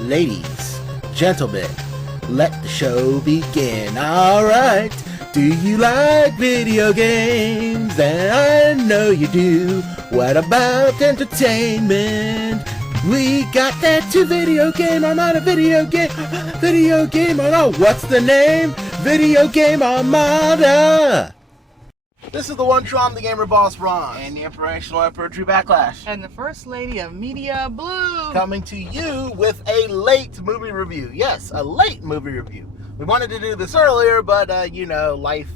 Ladies, gentlemen, let the show begin. Alright, do you like video games? And I know you do. What about entertainment? We got that too. Video game Armada, video game Armada. What's the name? Video game Armada. This is the one true, I'm the gamer boss Ron. And the Inspirational Emperor Drew Backlash. And the First Lady of Media Blue. Coming to you with a late movie review. Yes, a late movie review. We wanted to do this earlier, but life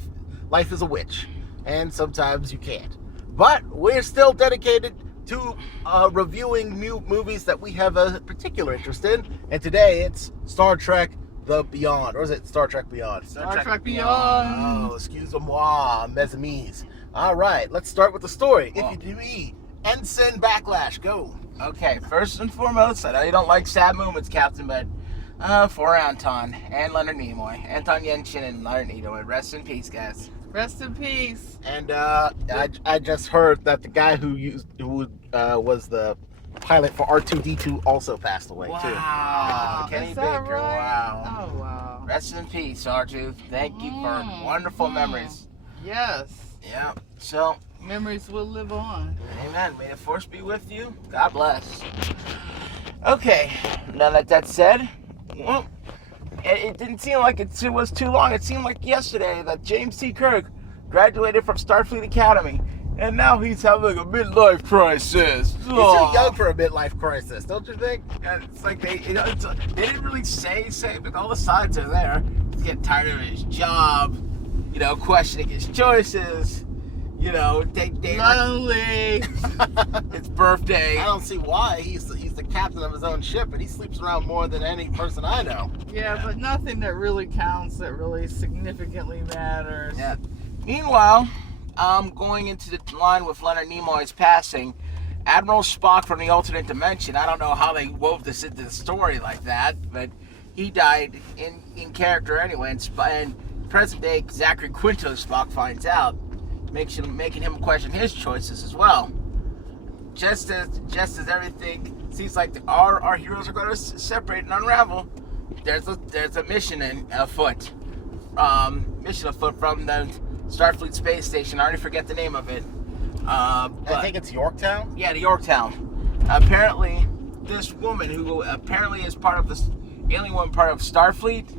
is a witch. And sometimes you can't. But we're still dedicated to reviewing new movies that we have a particular interest in. And today it's Star Trek The Beyond. Or is it Star Trek Beyond? Star Trek Beyond. Oh, excuse-moi, mes amis. All right, let's start with the story. If you do Ensign Backlash, go. Okay, first and foremost, I know you don't like sad moments, Captain, but for Anton and Leonard Nimoy. Anton Yelchin and Leonard Nimoy. Rest in peace, guys. Rest in peace. And I just heard that the guy who was the pilot for R2-D2 also passed away too. Wow. Kenny Is that Baker. right? Wow. Oh, wow. Rest in peace, R2. Thank you for wonderful memories. Yes. Yeah. So, Memories will live on. amen. May the force be with you. God bless. Okay. Now that that's said, well, it didn't seem like it was too long. It seemed like yesterday that James T. Kirk graduated from Starfleet Academy, and now he's having a midlife crisis. He's too young for a midlife crisis, don't you think? And it's like they didn't really say, but all the signs are there. He's getting tired of his job, questioning his choices, Lonely. It's birthday. I don't see why. He's the captain of his own ship, and he sleeps around more than any person I know. Yeah, but nothing that really counts, that really significantly matters. Yeah. Meanwhile, going into the line with Leonard Nimoy's passing, Admiral Spock from the alternate dimension. I don't know how they wove this into the story like that, but he died in character anyway. And present day Zachary Quinto Spock finds out, making him question his choices as well. Just as everything seems like our heroes are going to separate and unravel, there's a mission afoot. Mission afoot from the Starfleet space station. I already forget the name of it. I think it's Yorktown. Yeah, the Yorktown. Apparently, this woman who apparently is part of this alien woman, part of Starfleet,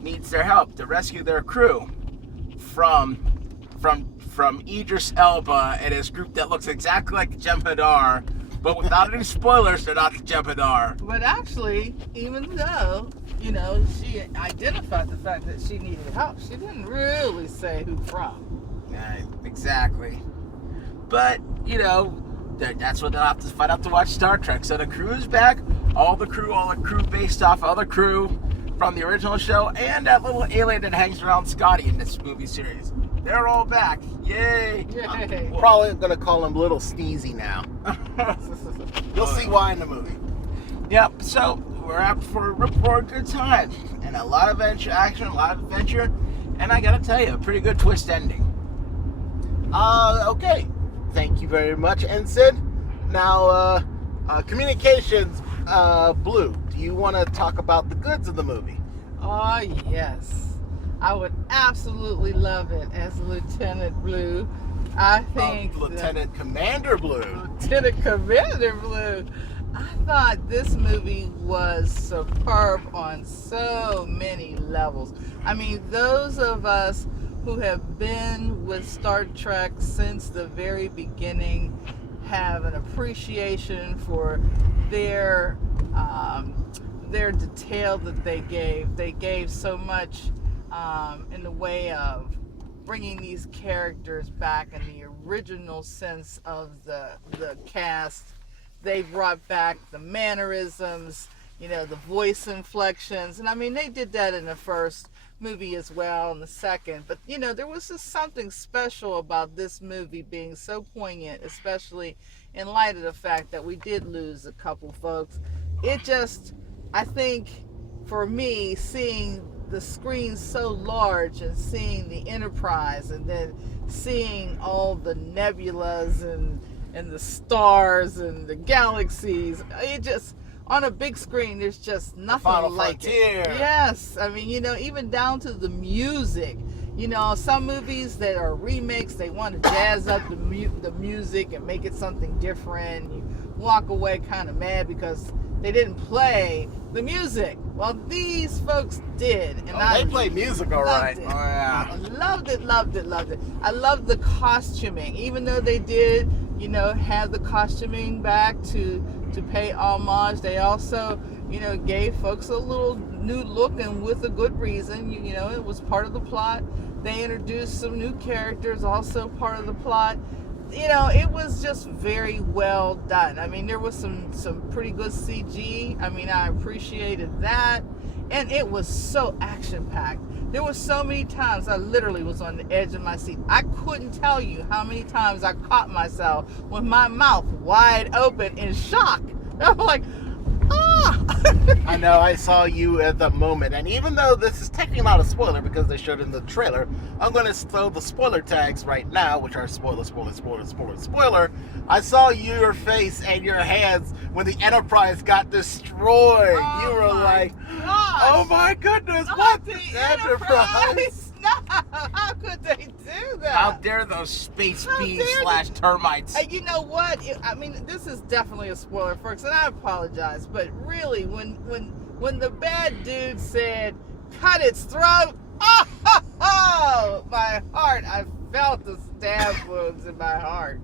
needs their help to rescue their crew from Idris Elba and his group that looks exactly like the Jem'Hadar, but without any spoilers, they're not the Jem'Hadar. But actually, even though, she identified the fact that she needed help, she didn't really say who from. Yeah, exactly. But, that's what they'll have to find out to watch Star Trek. So the crew is back. All the crew based off other crew from the original show, and that little alien that hangs around Scotty in this movie series. They're all back. Yay! Yay. Probably going to call him Little Sneezy now. You'll see why in the movie. Yep, so we're out for a good time. And a lot of action, a lot of adventure. And I gotta tell you, a pretty good twist ending. Okay. Thank you very much, Ensign. Now, communications, Blue. Do you want to talk about the goods of the movie? Oh, yes. I would absolutely love it as Lieutenant Blue. I think Lieutenant Commander Blue. Lieutenant Commander Blue. I thought this movie was superb on so many levels. I mean, those of us who have been with Star Trek since the very beginning have an appreciation for their detail that they gave. They gave so much in the way of bringing these characters back in the original sense of the cast. They brought back the mannerisms, the voice inflections, and I mean they did that in the first movie as well, in the second. But there was just something special about this movie being so poignant, especially in light of the fact that we did lose a couple folks. I think for me, seeing the screen so large and seeing the Enterprise and then seeing all the nebulas and the stars and the galaxies, it just on a big screen, there's just nothing Final like Frontier. it. Yes, I mean, even down to the music. Some movies that are remakes, they want to jazz up the music and make it something different. You walk away kind of mad because they didn't play the music. Well, these folks did, and they play music all right. It. Oh yeah, I loved it. I loved the costuming, even though they did, have the costuming back to pay homage. They also, gave folks a little new look, and with a good reason. It was part of the plot. They introduced some new characters, also part of the plot. It was just very well done. I mean, there was some pretty good CG. I mean, I appreciated that. And it was so action-packed. There were so many times I literally was on the edge of my seat. I couldn't tell you how many times I caught myself with my mouth wide open in shock. I'm like, I know, I saw you at the moment, and even though this is technically not a spoiler because they showed it in the trailer, I'm going to throw the spoiler tags right now, which are spoiler. I saw your face and your hands when the Enterprise got destroyed. Oh, you were like, gosh. oh my goodness, Not what the the Enterprise? No, how could they do that? How dare those space How bees dare / termites? You know what? This is definitely a spoiler, folks, and I apologize. But really, when the bad dude said, "Cut its throat," my heart! I felt the stab wounds in my heart.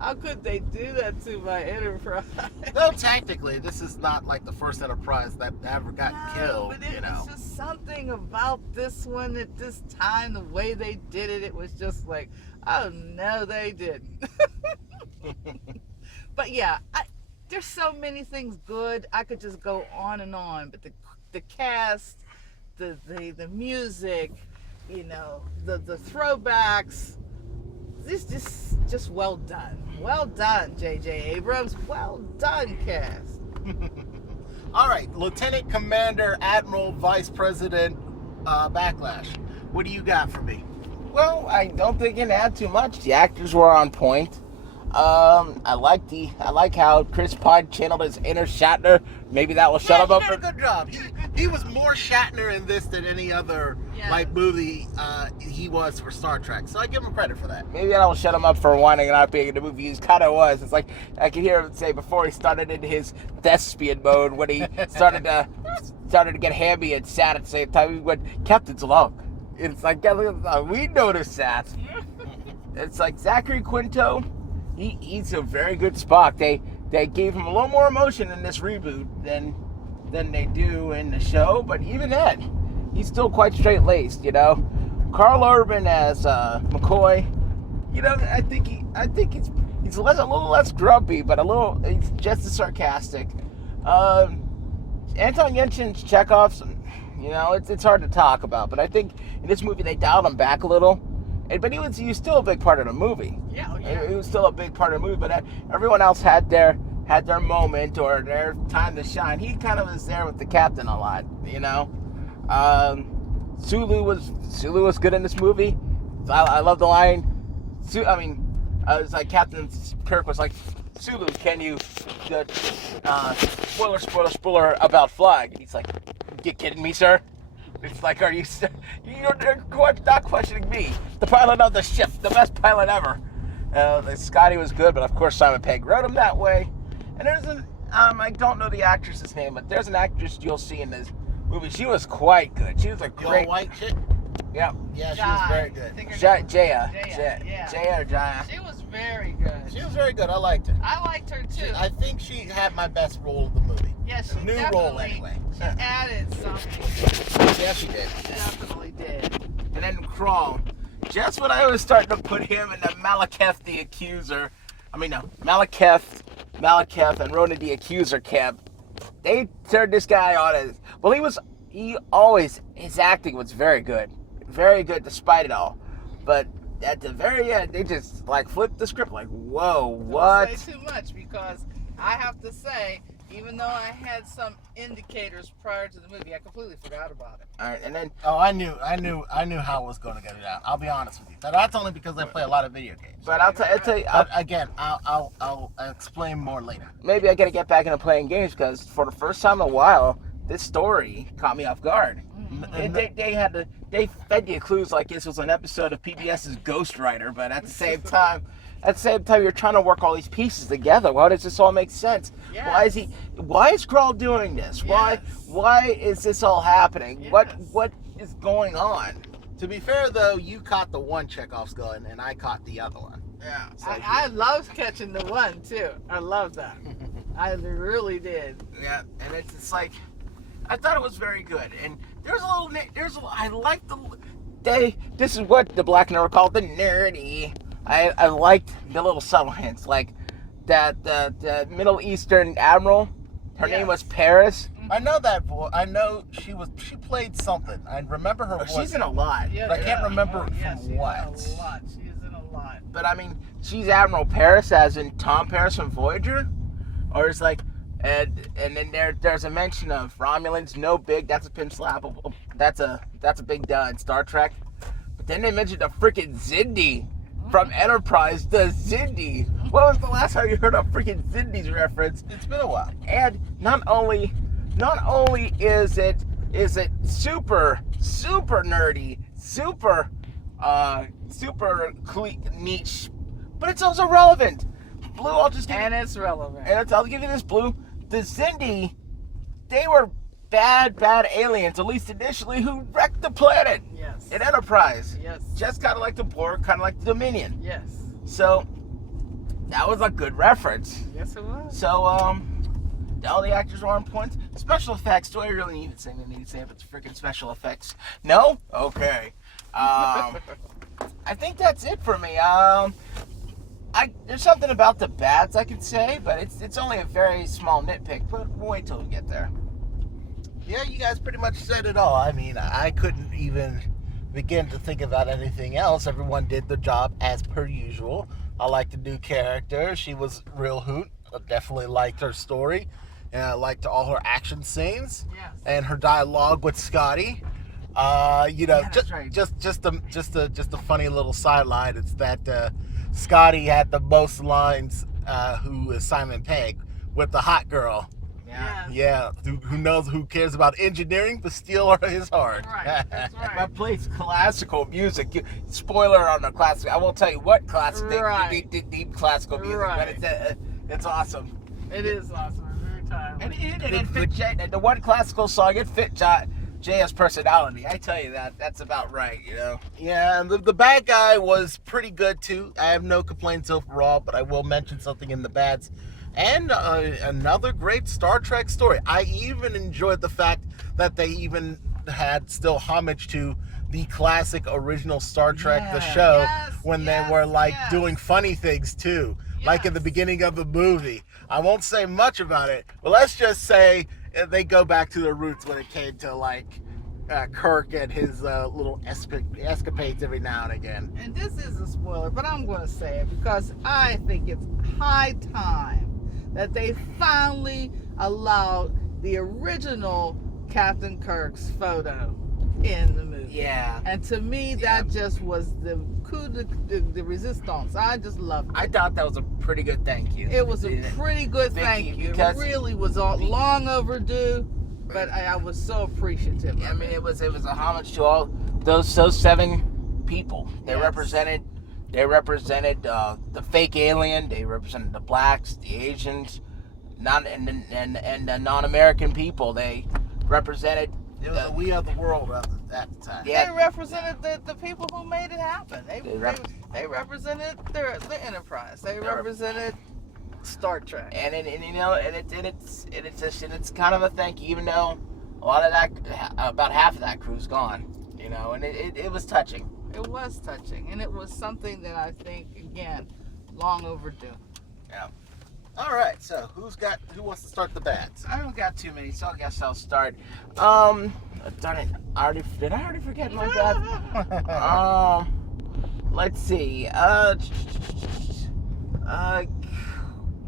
How could they do that to my Enterprise? No, technically, this is not like the first Enterprise that ever got killed. But it was just something about this one at this time, the way they did it. It was just like, oh no, they didn't. But yeah, there's so many things good. I could just go on and on. But the cast, the music, the throwbacks. This just well done. Well done, J.J. Abrams. Well done, cast. All right, Lieutenant Commander, Admiral, Vice President, Backlash. What do you got for me? Well, I don't think it had too much. The actors were on point. I like how Chris Pine channeled his inner Shatner. Maybe that will shut him up. He did a good job. He was more Shatner in this than any other movie he was for Star Trek. So I give him credit for that. Maybe that will shut him up for whining and not being in the movie. He kind of was. It's like I could hear him say before he started into his thespian mode when he started to get hammy and sad at the same time. He went, "Captain's log." It's like, we noticed that. It's like Zachary Quinto. He's a very good Spock. They gave him a little more emotion in this reboot than they do in the show, but even then, he's still quite straight-laced, Carl Urban as McCoy, I think he's a little less grumpy, but he's just as sarcastic. Anton Yelchin's Chekhov's, it's hard to talk about, but I think in this movie they dialed him back a little. But he was still a big part of the movie. Yeah. He was still a big part of the movie, but everyone else had their moment or their time to shine. He kind of was there with the captain a lot, Sulu was good in this movie. I love the line. I was like, Captain Kirk was like, "Sulu, can you spoiler about flying?" And he's like, "You kidding me, sir?" It's like, you're not questioning me, the pilot of the ship, the best pilot ever. Scotty was good, but of course Simon Pegg wrote him that way. And there's I don't know the actress's name, but there's an actress you'll see in this movie. She was quite good. She was a great. The white chick? Yeah. Yeah, she was very good. Jaya or Jaya. She was very good. She was very good. I liked her. I liked her too. I think she had my best role of the movie. Yes, she New definitely, role anyway. She added something. Yeah, she did. She definitely did. And then Crawl. Just when I was starting to put him in the Malekith the Accuser, Malekith and Ronan the Accuser camp, they turned this guy on as, his acting was very good despite it all. But at the very end, they just flipped the script whoa, what? Don't say too much because I have to say Even though I had some indicators prior to the movie, I completely forgot about it. All right, and then Oh, I knew how I was going to get it out. I'll be honest with you. But that's only because I play a lot of video games. but I'll tell you, But again, I'll explain more later. maybe I gotta get back into playing games because for the first time in a while, this story caught me off guard. They fed you clues like this was an episode of PBS's Ghost Rider, but at the same time, you're trying to work all these pieces together. Why does this all make sense? Yes. Why is Skrull doing this? Yes. Why is this all happening? Yes. What is going on? To be fair, though, you caught the one Chekhov's gun, and I caught the other one. Yeah. So I loved catching the one too. I love that. I really did. Yeah, and it's like I thought it was very good, and I like this is what the Black Nerd called the nerdy. I liked the little subtle hints, like that the Middle Eastern admiral, her name was Paris. I know that voice. I know she played something. I remember her voice. She's in a lot, Yeah, But I can't remember from she's what. In a lot. She's in a lot. but I mean she's Admiral Paris, as in Tom Paris from Voyager, or it's like. And then there's a mention of Romulans, no big. That's a pin slap. That's a big duh in Star Trek. But then they mentioned the freaking Zindi from Enterprise. The Zindi. When was the last time you heard a freaking Zindi's reference? It's been a while. And not only is it super nerdy, super niche, but it's also relevant. Blue, I'll just give And it's relevant. I'll give you this, Blue. The Zindi, they were bad aliens, at least initially, who wrecked the planet Yes. in Enterprise. Yes. Just kind of like the Borg, kind of like the Dominion. Yes. So, that was a good reference. Yes, it was. So, all the actors were on point. Special effects, do I really need to say anything to say if it's freaking special effects? No? Okay. I think that's it for me. There's something about the bats I could say, but it's only a very small nitpick, but we'll wait till we get there. Yeah, you guys pretty much said it all. I mean, I couldn't even begin to think about anything else. Everyone did the job as per usual. I liked the new character. She was real hoot. I definitely liked her story. And I liked all her action scenes. Yes. And her dialogue with Scotty. That's right. Just a funny little sidelight. It's that Scotty had the most lines, who is Simon Pegg, with the hot girl. Yes. Yeah, who cares about engineering but steal his heart. Right. That's right. That plays classical music. Spoiler on the classic. I won't tell you what classic. Right. Deep classical music, Right. but it's awesome. It is awesome. Very timely. And it fit Jay. The one classical song, it fit JS personality. I tell you that. That's about right, you know. Yeah, and the bad guy was pretty good too. I have no complaints overall, but I will mention something in the bads. And another great Star Trek story. I even enjoyed the fact that they even had still homage to the classic original Star Trek, the show, when they were doing funny things too. Like in the beginning of the movie. I won't say much about it, but let's just say they go back to their roots when it came to Kirk and his little escapades every now and again. And this is a spoiler, but I'm going to say it because I think it's high time that they finally allowed the original Captain Kirk's photo in the movie. Yeah. And to me, that just was the coup de resistance. I just loved it. I thought that was a pretty good thank you. It was a pretty good thank you. It really was long overdue, but I was so appreciative. I mean, it was a homage to all those 7 people. They represented the fake alien. They represented the blacks, the Asians, and the non-American people. They represented. It was we are the world at the time. They represented the people who made it happen. They represented the Enterprise. They represented Star Trek. And it's kind of a thank you, even though a lot of that, about half of that crew's gone. You know, and it was touching. It was touching, and it was something that I think, again, long overdue. Yeah. All right, so who wants to start the bads? I don't got too many, so I guess I'll start. Darn it! Did I already forget my bad? Let's see.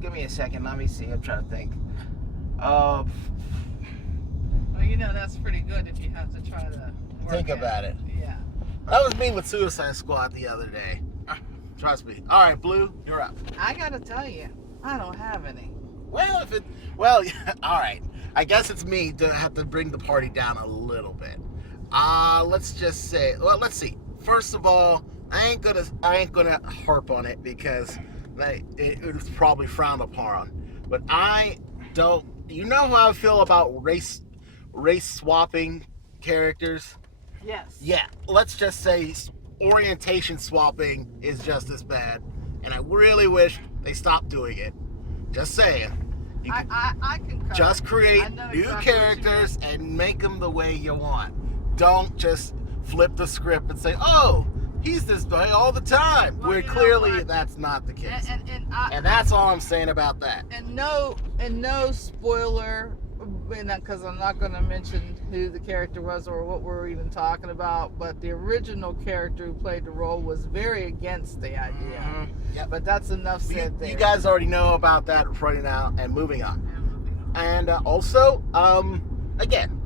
Give me a second. Let me see. I'm trying to think. Uh, Well, you know that's pretty good if you have to try to work Think at about it. Yeah. That was me with Suicide Squad the other day. Trust me. All right, Blue, you're up. I gotta tell you, I don't have any. Well, all right. I guess it's me to have to bring the party down a little bit. Let's just say, well, let's see. First of all, I ain't gonna harp on it because it's probably frowned upon. But I don't. You know how I feel about race swapping characters? Yes. Yeah. Let's just say orientation swapping is just as bad, and I really wish they stopped doing it. Just saying. You can I concur. just create I know new exactly what you characters and make them the way you want. Don't just flip the script and say, "Oh, he's this way all the time." Well, Where you know clearly what? that's not the case. And And that's all I'm saying about that. and no spoiler, because I'm not going to mention who the character was or what we're even talking about, but the original character who played the role was very against the idea. Mhm. Yep. But that's enough said there. You guys already know about that right now, and moving on. And also, again,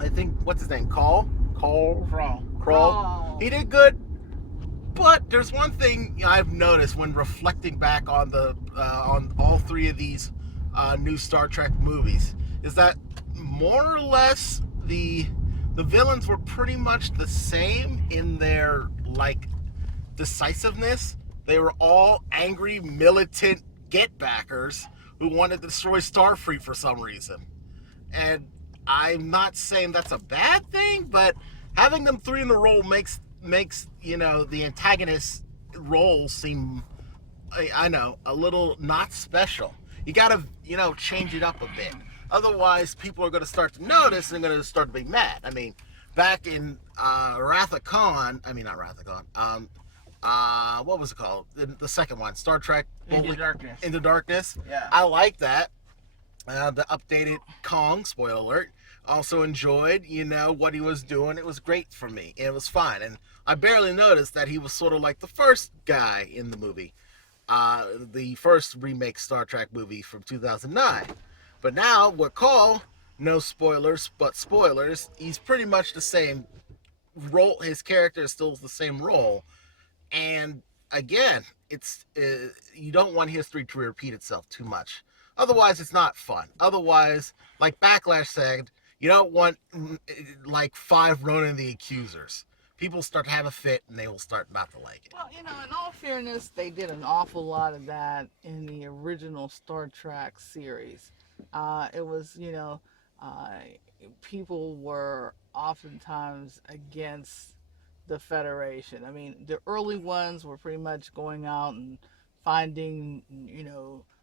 I think, what's his name? Crawl. Crawl. He did good. But there's one thing I've noticed when reflecting back on on all three of these new Star Trek movies is that more or less the villains were pretty much the same in their decisiveness. They were all angry, militant get-backers who wanted to destroy Starfleet for some reason. And I'm not saying that's a bad thing, but having them three in a row makes the antagonist role seem, I know, a little not special. You gotta change it up a bit. Otherwise, people are gonna start to notice and gonna start to be mad. I mean, back in Wrath of Khan, I mean not Wrath of Khan. What was it called? The second one, Star Trek Into Darkness. Into Darkness. Yeah. I like that. The updated Kong, spoiler alert. Also enjoyed, what he was doing. It was great for me. It was fine. And I barely noticed that he was sort of like the first guy in the movie. The first remake Star Trek movie from 2009. But now, with Cole, no spoilers, but spoilers, he's pretty much the same role. His character is still the same role. And again, you don't want history to repeat itself too much. Otherwise, it's not fun. Otherwise, like Backlash said, you don't want like 5 Ronan the Accusers. People start to have a fit and they will start not to like it. Well, in all fairness, they did an awful lot of that in the original Star Trek series. It was, people were oftentimes against the Federation. I mean, the early ones were pretty much going out and finding,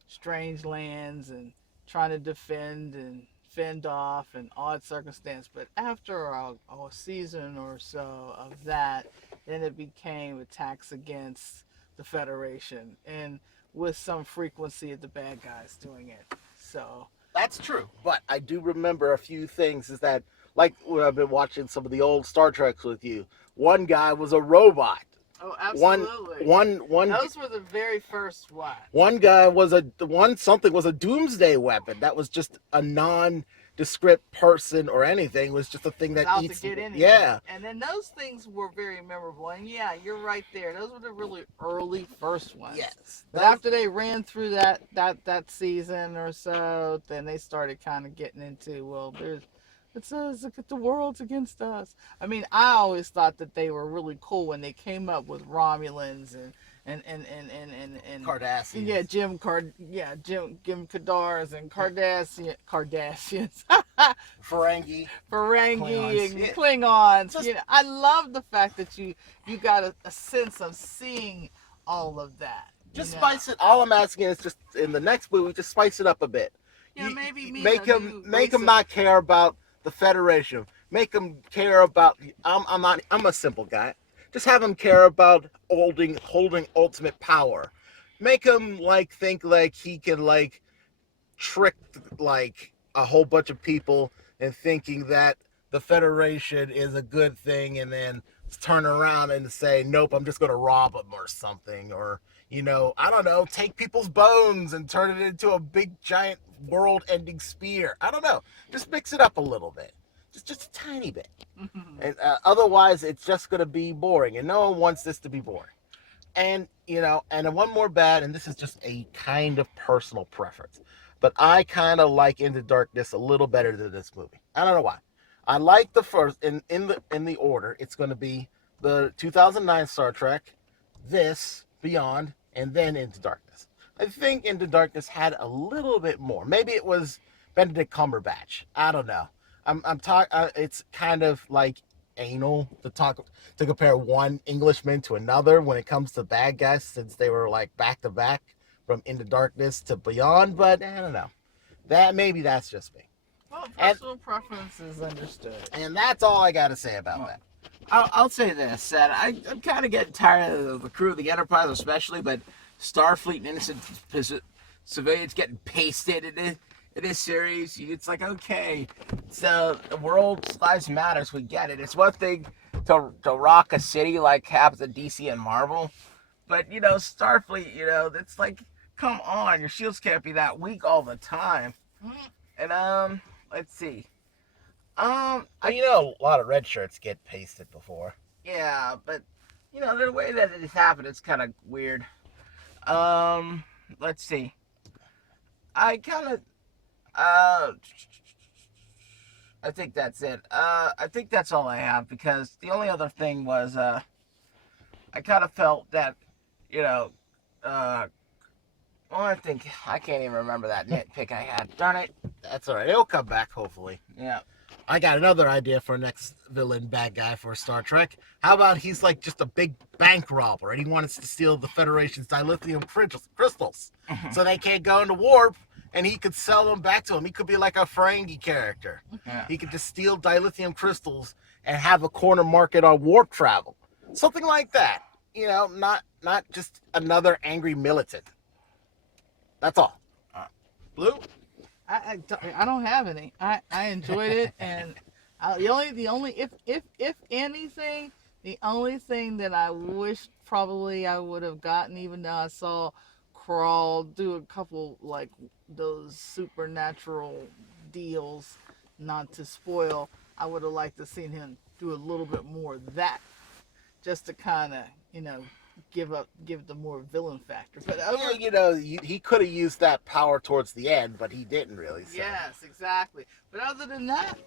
strange lands and trying to defend and fend off and odd circumstance. But after a season or so of that, then it became attacks against the Federation, and with some frequency of the bad guys doing it. So that's true, but I do remember a few things. Is that like when I've been watching some of the old Star Treks with you? One guy was a robot. Oh, absolutely. One. Those were the very first one. One guy was something was a doomsday weapon. That was just a nondescript person or anything. It was just a thing that out eats. To get anything. Yeah. And then those things were very memorable. And yeah, you're right there. Those were the really early first ones. Yes. But after they ran through that season or so, then they started kind of getting into, it's us, look at the world's against us. I mean, I always thought that they were really cool when they came up with Romulans and Cardassians. Yeah, Jim Kadars and Cardassians. Ferengi And Klingons. I love the fact that you got a sense of seeing all of that. Just spice it. All I'm asking is just in the next movie, just spice it up a bit. Yeah, maybe make him not care about the Federation. Make him care about. I'm a simple guy. Just have him care about holding ultimate power. Make him think like he can trick a whole bunch of people and thinking that the Federation is a good thing, and then turn around and say, nope, I'm just going to rob them or something. Or I don't know, take people's bones and turn it into a big giant world-ending spear. I don't know. Just mix it up a little bit, just a tiny bit. And otherwise, it's just gonna be boring, and no one wants this to be boring. And and one more bad, and this is just a kind of personal preference, but I kind of like Into Darkness a little better than this movie. I don't know why. I like the first in the order. It's going to be the 2009 Star Trek, this Beyond, and then Into Darkness. I think Into Darkness had a little bit more. Maybe it was Benedict Cumberbatch. I don't know. I'm talking. It's kind of like anal to compare one Englishman to another when it comes to bad guys, since they were like back to back from Into Darkness to Beyond. But I don't know. That's just me. Well, personal preference is understood. And that's all I got to say about that. I'll say this, that I'm kind of getting tired of the crew of the Enterprise especially, but Starfleet and innocent civilians getting pasted in this series. It's like, okay, so the world's lives matters, we get it. It's one thing to rock a city like happens in DC and Marvel, but, Starfleet, it's like, come on, your shields can't be that weak all the time. And, let's see. A lot of red shirts get pasted before. Yeah, but the way that it happened, it's kind of weird. Let's see. I think that's it. I think that's all I have, because the only other thing was I kind of felt that I think I can't even remember that nitpick I had. Darn it. That's all right. It'll come back, hopefully. Yeah. I got another idea for next villain bad guy for Star Trek. How about he's like just a big bank robber and he wants to steal the Federation's dilithium crystals so they can't go into warp, and he could sell them back to him. He could be like a Ferengi character. Yeah. He could just steal dilithium crystals and have a corner market on warp travel. Something like that. Not just another angry militant. That's all. Blue? I don't have any. I enjoyed it, and the only if anything, the only thing that I wish probably I would have gotten, even though I saw Crawl do a couple like those supernatural deals, not to spoil, I would have liked to seen him do a little bit more of that, just to kind of give the more villain factor. But he could have used that power towards the end, but he didn't really. So. Yes, exactly. But other than that,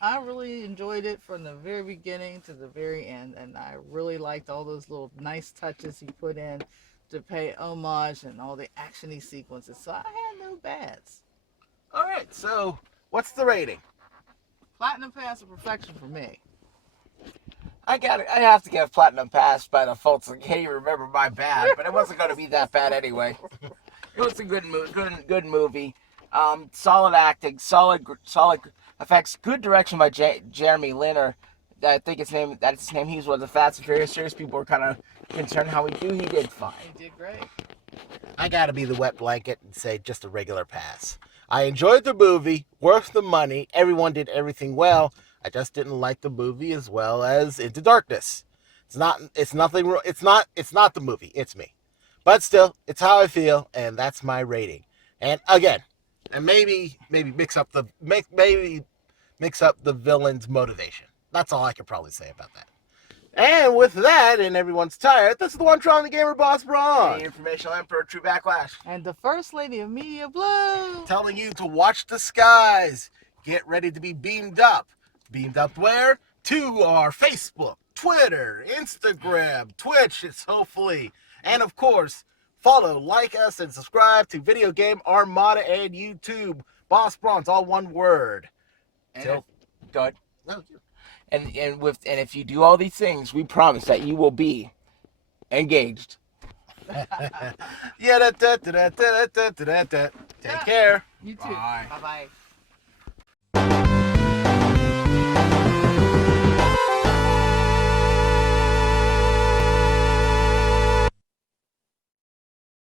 I really enjoyed it from the very beginning to the very end, and I really liked all those little nice touches he put in to pay homage and all the actiony sequences. So I had no bads. All right, so what's the rating? Platinum Pass of perfection for me. I have to give Platinum Pass by default, so I can't even remember my bad, but it wasn't going to be that bad anyway. It was a good movie. Solid acting, solid effects, good direction by Jeremy Liner. I think that's his name. He was one of the Fast and Furious series. People were kind of concerned how he did fine. He did great. I gotta be the wet blanket and say just a regular pass. I enjoyed the movie, worth the money. Everyone did everything well. I just didn't like the movie as well as Into Darkness. It's not the movie. It's me. But still, it's how I feel, and that's my rating. And again, and maybe mix up the villain's motivation. That's all I could probably say about that. And with that, and everyone's tired, this is the one trying the gamer boss Braun. The informational emperor, True Backlash. And the First Lady of Media Blue. Telling you to watch the skies. Get ready to be beamed up. Beamed up where? To our Facebook, Twitter, Instagram, Twitch, it's hopefully. And of course, follow, like us, and subscribe to Video Game Armada and YouTube. Boss Braun's all one word. Go ahead. No, And if you do all these things, we promise that you will be engaged. Take care. You too. Bye. Bye-bye.